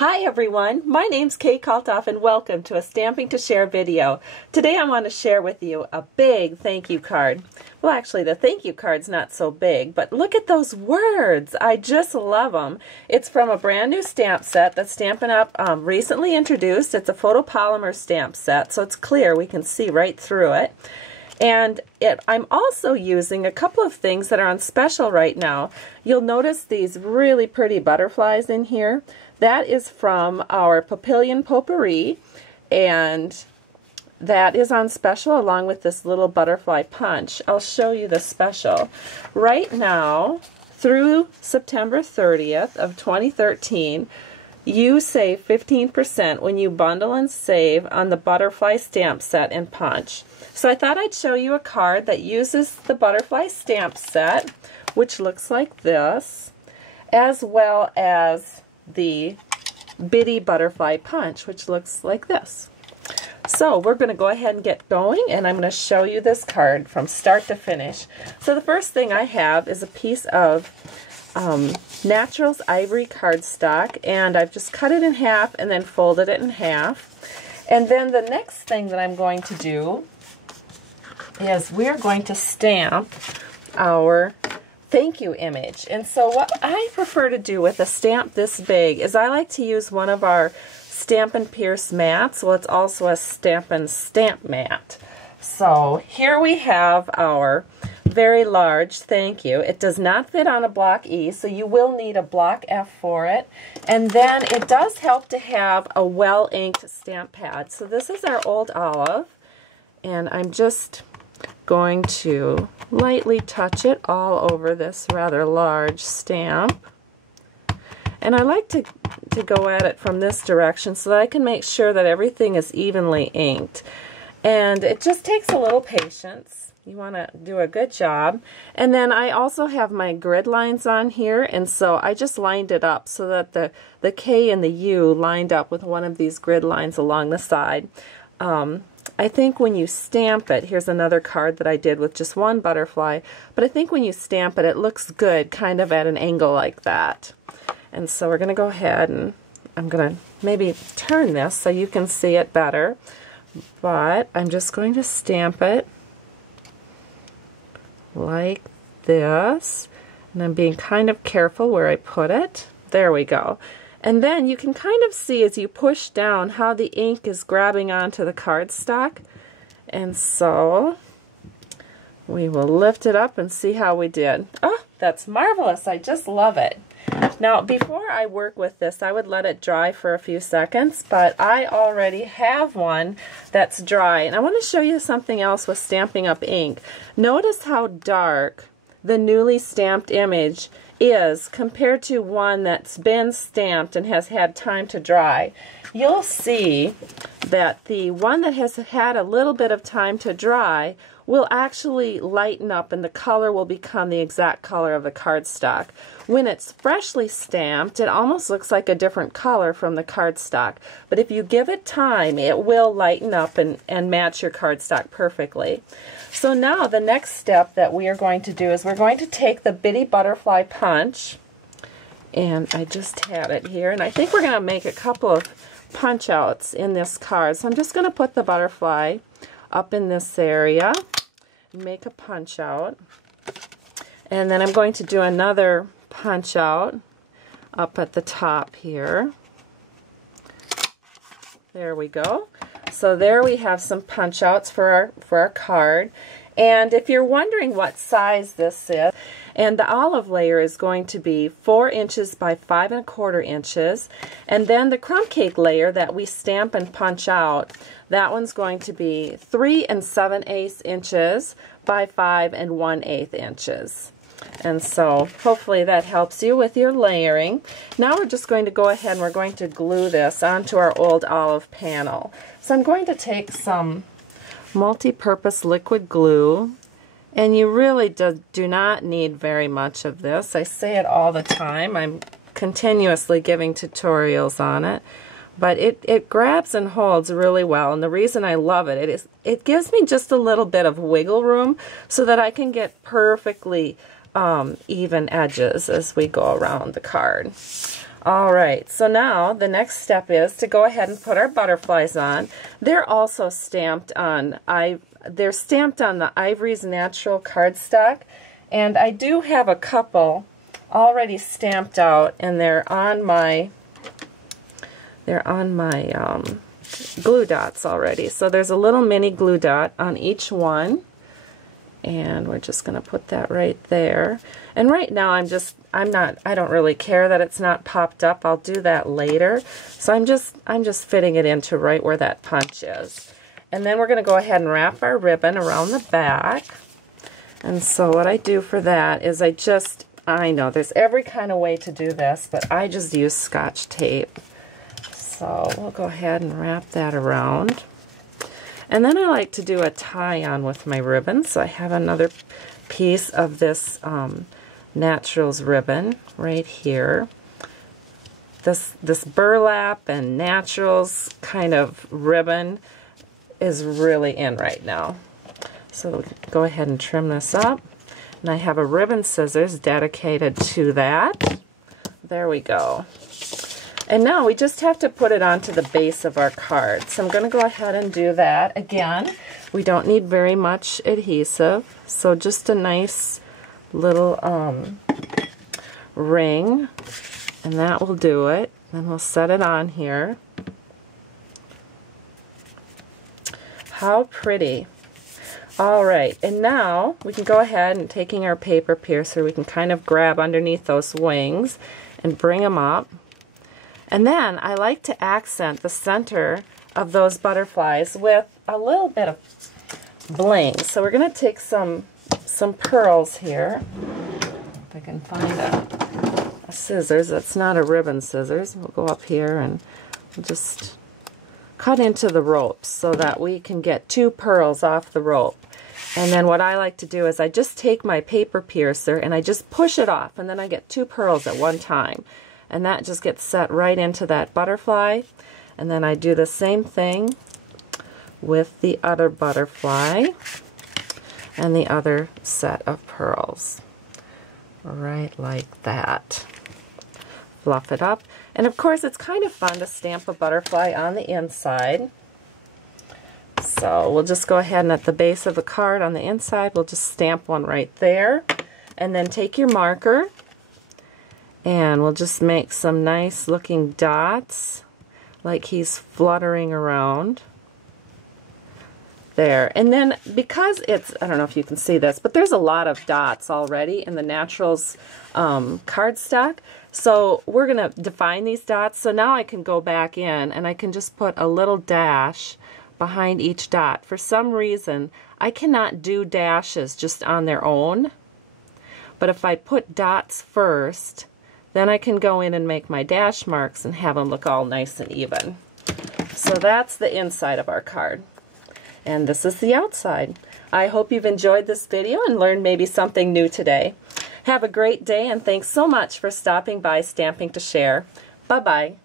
Hi everyone, my name's Kay Kalthoff and welcome to a Stamping to Share video. Today I want to share with you a big thank you card. Well, actually the thank you card's not so big, but look at those words. I just love them. It's from a brand new stamp set that Stampin' Up! Recently introduced. It's a photopolymer stamp set, so it's clear. We can see right through it. And I'm also using a couple of things that are on special right now. You'll notice these really pretty butterflies in here. That is from our Papillion Potpourri, and that is on special along with this little butterfly punch. I'll show you the special. Right now, through September 30th of 2013, you save 15% when you bundle and save on the butterfly stamp set and punch. So I thought I'd show you a card that uses the butterfly stamp set, which looks like this, as well as the bitty butterfly punch, which looks like this. So we're going to go ahead and get going, and I'm going to show you this card from start to finish. So the first thing I have is a piece of Naturals Ivory cardstock, and I've just cut it in half and then folded it in half. And then the next thing that I'm going to do is we're going to stamp our thank you image. And so what I prefer to do with a stamp this big is I like to use one of our Stampin' Pierce mats. Well, it's also a Stampin' Stamp mat. So here we have our very large thank you. It does not fit on a block E, so you will need a block F for it. And then it does help to have a well-inked stamp pad. So this is our Old Olive, and I'm just going to lightly touch it all over this rather large stamp. And I like to go at it from this direction so that I can make sure that everything is evenly inked. And it just takes a little patience. You want to do a good job. And then I also have my grid lines on here, and so I just lined it up so that the K and the U lined up with one of these grid lines along the side. I think when you stamp it, here's another card that I did with just one butterfly, but I think when you stamp it, it looks good kind of at an angle like that. And so we're going to go ahead and I'm going to maybe turn this so you can see it better, but I'm just going to stamp it like this, and I'm being kind of careful where I put it. There we go. And then you can kind of see as you push down how the ink is grabbing onto the cardstock. And so we will lift it up and see how we did. Oh, that's marvelous. I just love it. Now, before I work with this, I would let it dry for a few seconds, but I already have one that's dry. And I want to show you something else with Stampin' Up! Ink. Notice how dark the newly stamped image is compared to one that's been stamped and has had time to dry. You'll see that the one that has had a little bit of time to dry will actually lighten up and the color will become the exact color of the cardstock. When it's freshly stamped, it almost looks like a different color from the cardstock. But if you give it time, it will lighten up and match your cardstock perfectly. So now the next step that we are going to do is we're going to take the bitty butterfly punch, and I just had it here, and I think we're going to make a couple of punch outs in this card. So I'm just going to put the butterfly up in this area, make a punch out, and then I'm going to do another punch out up at the top here. There we go. So there we have some punch outs for our card. And if you're wondering what size this is, and the olive layer is going to be 4 inches by 5 1/4 inches, and then the crumb cake layer that we stamp and punch out, that one's going to be 3 7/8 inches by 5 1/8 inches. And so hopefully that helps you with your layering. Now we're just going to go ahead and we're going to glue this onto our Old Olive panel. So I'm going to take some multi-purpose liquid glue, and you really do not need very much of this. I say it all the time. I'm continuously giving tutorials on it. But it grabs and holds really well, and the reason I love it is it gives me just a little bit of wiggle room so that I can get perfectly even edges as we go around the card. All right, so now the next step is to go ahead and put our butterflies on. They're also stamped on, they're stamped on the Ivory's Natural cardstock, and I do have a couple already stamped out, and they're on my glue dots already. So there's a little mini glue dot on each one, and we're just going to put that right there. And right now I don't really care that it's not popped up. I'll do that later. So I'm just fitting it into right where that punch is. And then we're going to go ahead and wrap our ribbon around the back. And so what I do for that is I know there's every kind of way to do this, but I just use Scotch tape. So we'll go ahead and wrap that around. And then I like to do a tie-on with my ribbon. So I have another piece of this Naturals ribbon right here. This burlap and Naturals kind of ribbon is really in right now. So we'll go ahead and trim this up. And I have a ribbon scissors dedicated to that. There we go. And now we just have to put it onto the base of our card. So I'm going to go ahead and do that. Again, we don't need very much adhesive, so just a nice little ring, and that will do it. Then we'll set it on here. How pretty. All right, and now we can go ahead and taking our paper piercer, we can kind of grab underneath those wings and bring them up. And then I like to accent the center of those butterflies with a little bit of bling. So we're going to take some pearls here. If I can find a scissors. That's not a ribbon scissors. We'll go up here and we'll just cut into the ropes so that we can get 2 pearls off the rope. And then what I like to do is I just take my paper piercer and I just push it off, and then I get 2 pearls at one time. And that just gets set right into that butterfly. And then I do the same thing with the other butterfly and the other set of pearls. Right like that. Fluff it up. And of course it's kind of fun to stamp a butterfly on the inside. So we'll just go ahead and at the base of the card on the inside, we'll just stamp one right there. And then take your marker and we'll just make some nice looking dots like he's fluttering around there. And then because it's, I don't know if you can see this, but there's a lot of dots already in the Naturals cardstock. So we're going to define these dots. So now I can go back in and I can just put a little dash behind each dot. For some reason, I cannot do dashes just on their own. But if I put dots first, then I can go in and make my dash marks and have them look all nice and even. So that's the inside of our card. And this is the outside. I hope you've enjoyed this video and learned maybe something new today. Have a great day, and thanks so much for stopping by Stamping to Share. Bye-bye.